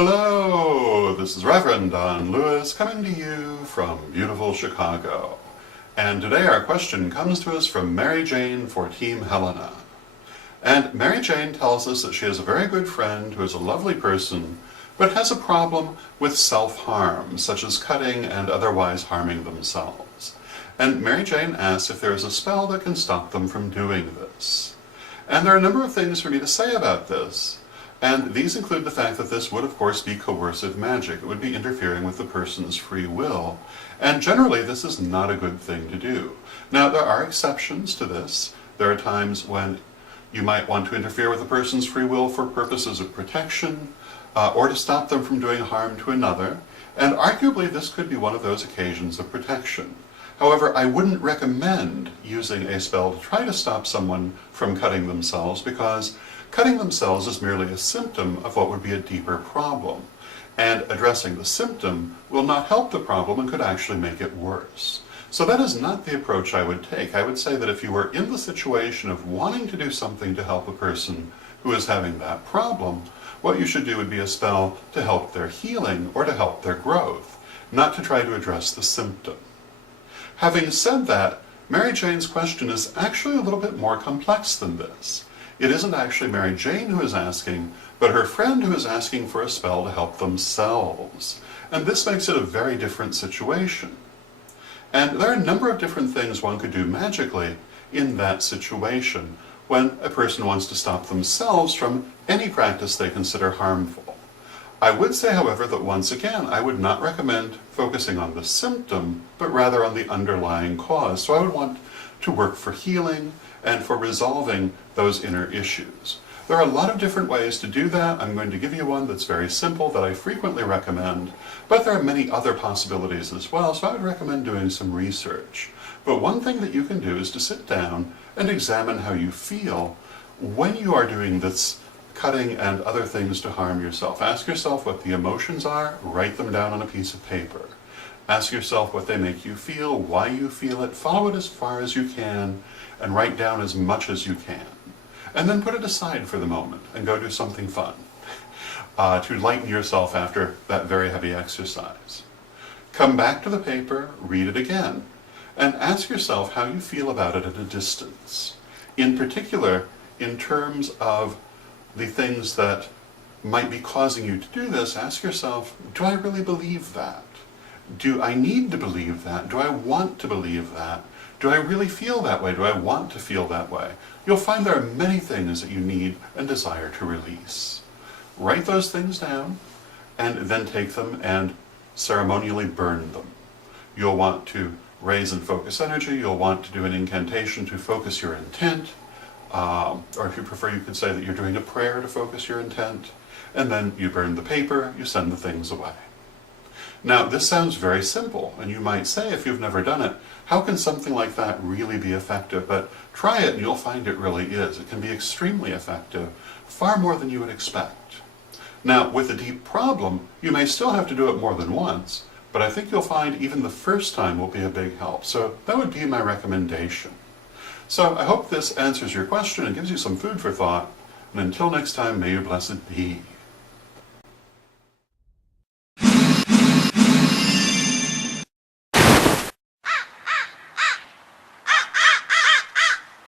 Hello, this is Rev Don Lewis coming to you from beautiful Chicago. And today our question comes to us from MaryJane for Team Helena. And MaryJane tells us that she has a very good friend who is a lovely person, but has a problem with self-harm, such as cutting and otherwise harming themselves. And MaryJane asks if there is a spell that can stop them from doing this. And there are a number of things for me to say about this. And these include the fact that this would, of course, be coercive magic. It would be interfering with the person's free will. And generally, this is not a good thing to do. Now, there are exceptions to this. There are times when you might want to interfere with a person's free will for purposes of protection, or to stop them from doing harm to another. And arguably, this could be one of those occasions of protection. However, I wouldn't recommend using a spell to try to stop someone from cutting themselves, because cutting themselves is merely a symptom of what would be a deeper problem. And addressing the symptom will not help the problem and could actually make it worse. So that is not the approach I would take. I would say that if you were in the situation of wanting to do something to help a person who is having that problem, what you should do would be a spell to help their healing or to help their growth, not to try to address the symptom. Having said that, MaryJane's question is actually a little bit more complex than this. It isn't actually MaryJane who is asking, but her friend who is asking for a spell to help themselves. And this makes it a very different situation. And there are a number of different things one could do magically in that situation when a person wants to stop themselves from any practice they consider harmful. I would say, however, that once again, I would not recommend focusing on the symptom, but rather on the underlying cause. So I would want to work for healing and for resolving those inner issues. There are a lot of different ways to do that. I'm going to give you one that's very simple that I frequently recommend, but there are many other possibilities as well, so I would recommend doing some research. But one thing that you can do is to sit down and examine how you feel when you are doing this cutting and other things to harm yourself. Ask yourself what the emotions are, write them down on a piece of paper. Ask yourself what they make you feel, why you feel it, follow it as far as you can, and write down as much as you can. And then put it aside for the moment and go do something fun to lighten yourself after that very heavy exercise. Come back to the paper, read it again, and ask yourself how you feel about it at a distance. In particular, in terms of the things that might be causing you to do this, ask yourself, do I really believe that? Do I need to believe that? Do I want to believe that? Do I really feel that way? Do I want to feel that way? You'll find there are many things that you need and desire to release. Write those things down and then take them and ceremonially burn them. You'll want to raise and focus energy. You'll want to do an incantation to focus your intent. Or if you prefer, you could say that you're doing a prayer to focus your intent. And then you burn the paper, you send the things away. Now, this sounds very simple, and you might say, if you've never done it, how can something like that really be effective? But try it and you'll find it really is. It can be extremely effective, far more than you would expect. Now, with a deep problem, you may still have to do it more than once, but I think you'll find even the first time will be a big help. So that would be my recommendation. So I hope this answers your question and gives you some food for thought. And until next time, may you blessed be.